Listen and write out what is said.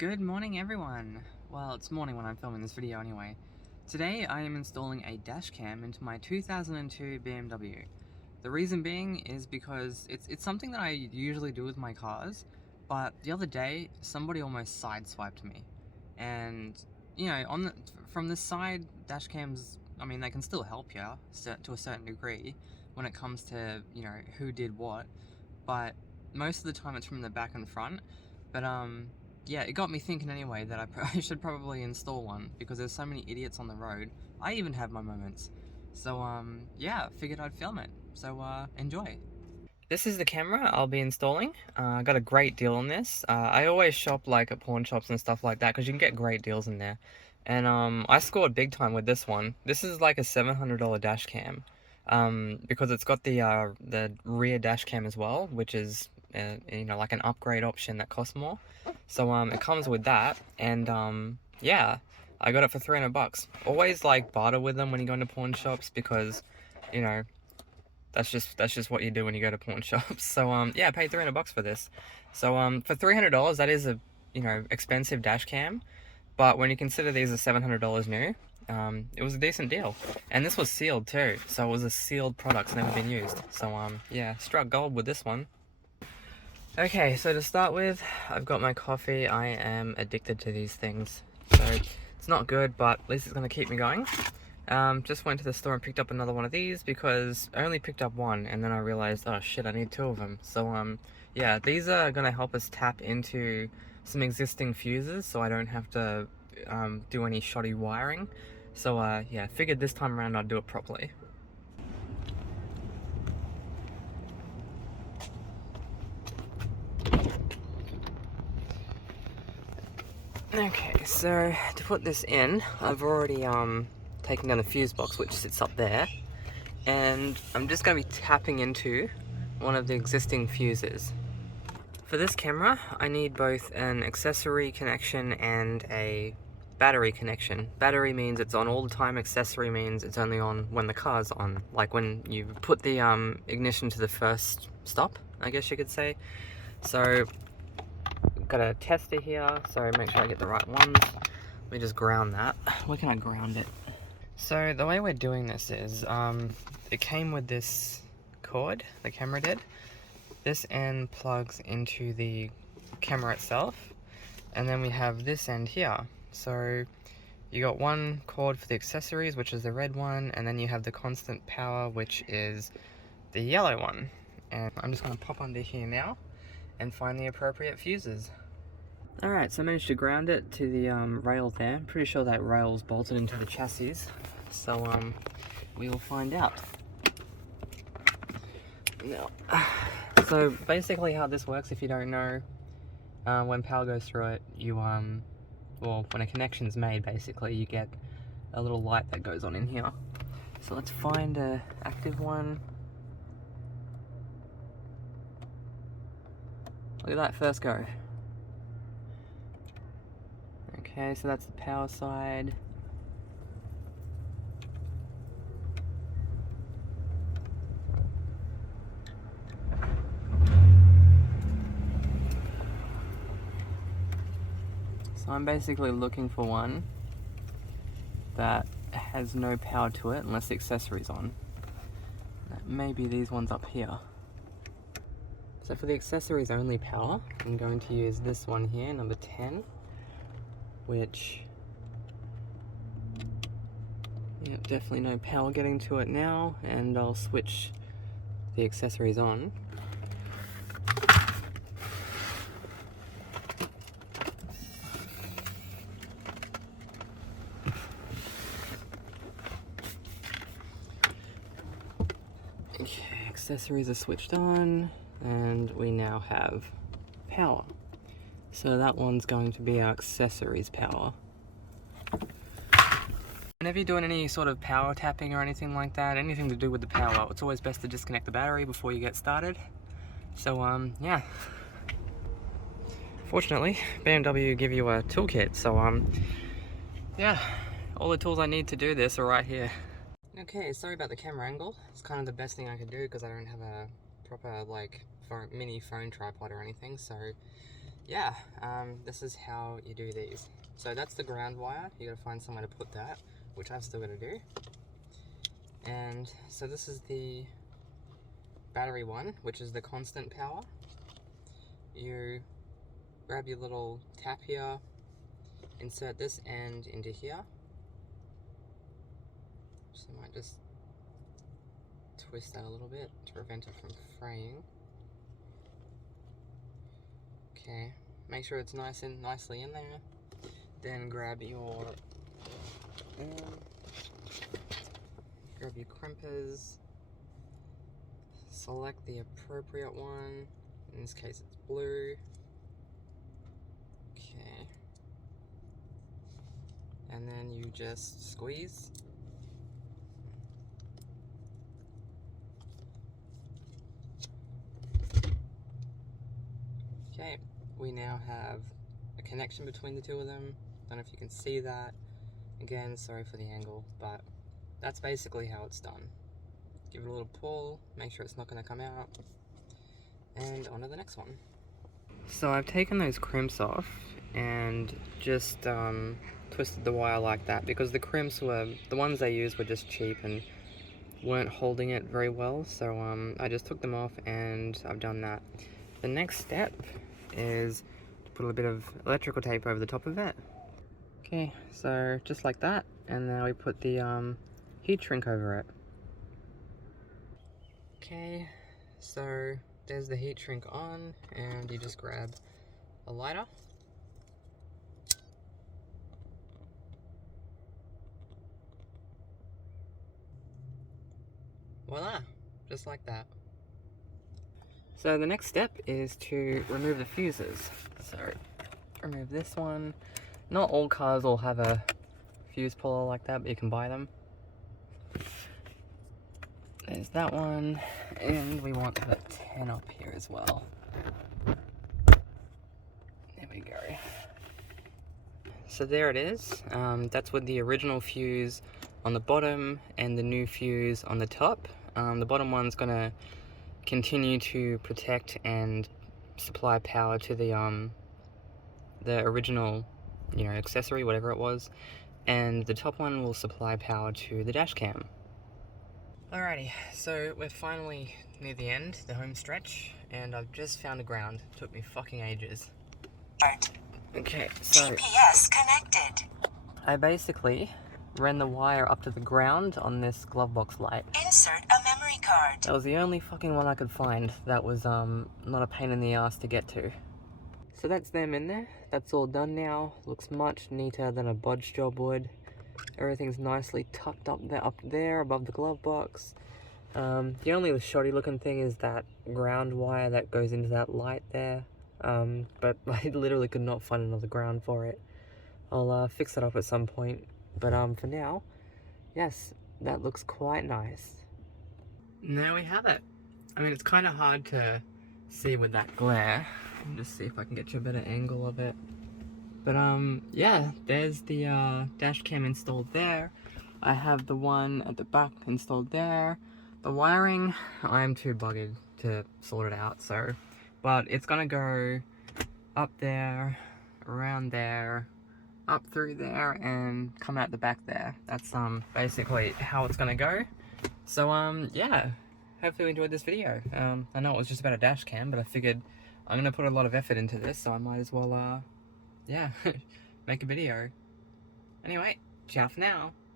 Good morning everyone! Well, it's morning when I'm filming this video anyway. Today I am installing a dash cam into my 2002 BMW. The reason being is because it's something that I usually do with my cars, but the other day somebody almost sideswiped me. And, you know, from the side, dash cams, I mean, they can still help you to a certain degree when it comes to, you know, who did what, but most of the time it's from the back and front. But yeah, it got me thinking anyway that I should probably install one because there's so many idiots on the road. I even have my moments. So yeah, figured I'd film it. So enjoy. This is the camera I'll be installing. I got a great deal on this. I always shop like at pawn shops and stuff like that because you can get great deals in there. And I scored big time with this one. This is like a $700 dash cam. Because it's got the rear dash cam as well, which is you know, like an upgrade option that costs more. So it comes with that, and yeah, I got it for 300 bucks. Always like barter with them when you go into pawn shops because, you know, that's just what you do when you go to pawn shops. So yeah, I paid 300 bucks for this. So for $300, that is a, you know, expensive dash cam, but when you consider these are $700 new, it was a decent deal. And this was sealed too, so it was a sealed product, it's never been used. So yeah, struck gold with this one. Okay, so to start with, I've got my coffee. I am addicted to these things, so it's not good, but at least it's going to keep me going. Just went to the store and picked up another one of these because I only picked up one, and then I realized, oh shit, I need two of them. So yeah, these are going to help us tap into some existing fuses so I don't have to do any shoddy wiring. So yeah, figured this time around I'd do it properly. Okay, so to put this in, I've already taken down the fuse box which sits up there, and I'm just going to be tapping into one of the existing fuses. For this camera, I need both an accessory connection and a battery connection. Battery means it's on all the time, accessory means it's only on when the car's on, like when you put the ignition to the first stop, I guess you could say. So got a tester here, so make sure I get the right ones. Let me just ground that. Where can I ground it? So the way we're doing this is, it came with this cord, the camera did. This end plugs into the camera itself, and then we have this end here. So you got one cord for the accessories, which is the red one, and then you have the constant power, which is the yellow one. And I'm just going to pop under here now and find the appropriate fuses. Alright, so I managed to ground it to the rail there. I'm pretty sure that rail's bolted into the chassis, so we will find out. Now, so basically how this works, if you don't know, when power goes through it, you well, when a connection's made, basically you get a little light that goes on in here. So let's find a active one. Look at that first go. Okay, so that's the power side. So I'm basically looking for one that has no power to it unless the accessory's on. Maybe these ones up here. So for the accessories only power, I'm going to use this one here, number 10, which, yeah, definitely no power getting to it now, and I'll switch the accessories on. Okay, accessories are switched on, and we now have power. So that one's going to be our accessories power. Whenever you're doing any sort of power tapping or anything like that, anything to do with the power, it's always best to disconnect the battery before you get started. So yeah. Fortunately, BMW give you a toolkit, so yeah, all the tools I need to do this are right here. Okay, sorry about the camera angle. It's kind of the best thing I could do because I don't have a proper like mini phone tripod or anything, so yeah, this is how you do these. So that's the ground wire. You gotta find somewhere to put that, which I've still gotta do. And so this is the battery one, which is the constant power. You grab your little tap here, insert this end into here. So I might just twist that a little bit to prevent it from fraying. Okay, make sure it's nicely in there. Then grab your crimpers. Select the appropriate one. In this case, it's blue. Okay. And then you just squeeze. Okay, we now have a connection between the two of them. Don't know if you can see that. Again, sorry for the angle, but that's basically how it's done. Give it a little pull, make sure it's not going to come out, and on to the next one. So I've taken those crimps off and just twisted the wire like that, because the crimps were, the ones I used were just cheap and weren't holding it very well, so I just took them off and I've done that. The next step is to put a bit of electrical tape over the top of it. Okay, so just like that, and now we put the heat shrink over it. Okay, so there's the heat shrink on, and you just grab a lighter. Voila, just like that. So the next step is to remove the fuses. So remove this one. Not all cars will have a fuse puller like that, but you can buy them. There's that one, and we want the 10 up here as well. There we go. So there it is. That's with the original fuse on the bottom and the new fuse on the top. The bottom one's gonna continue to protect and supply power to the original, accessory, whatever it was, and the top one will supply power to the dash cam. Alrighty, so we're finally near the end, the home stretch, and I've just found a ground. It took me fucking ages. Okay, so GPS connected. I basically ran the wire up to the ground on this glove box light. Insert a memory card. That was the only fucking one I could find that was not a pain in the ass to get to. So that's them in there. That's all done now. Looks much neater than a bodge job would. Everything's nicely tucked up there above the glove box. The only shoddy looking thing is that ground wire that goes into that light there. But I literally could not find another ground for it. I'll fix it up at some point. But for now, yes, that looks quite nice. And there we have it. I mean, it's kind of hard to see with that glare. I'll just see if I can get you a better angle of it. But yeah, there's the dash cam installed there. I have the one at the back installed there. The wiring, I'm too buggered to sort it out, so. But it's gonna go up there, around there, up through there, and come out the back there. That's basically how it's gonna go. So yeah, hopefully you enjoyed this video. I know it was just about a dash cam, but I figured I'm gonna put a lot of effort into this, so I might as well yeah, make a video. Anyway, ciao for now.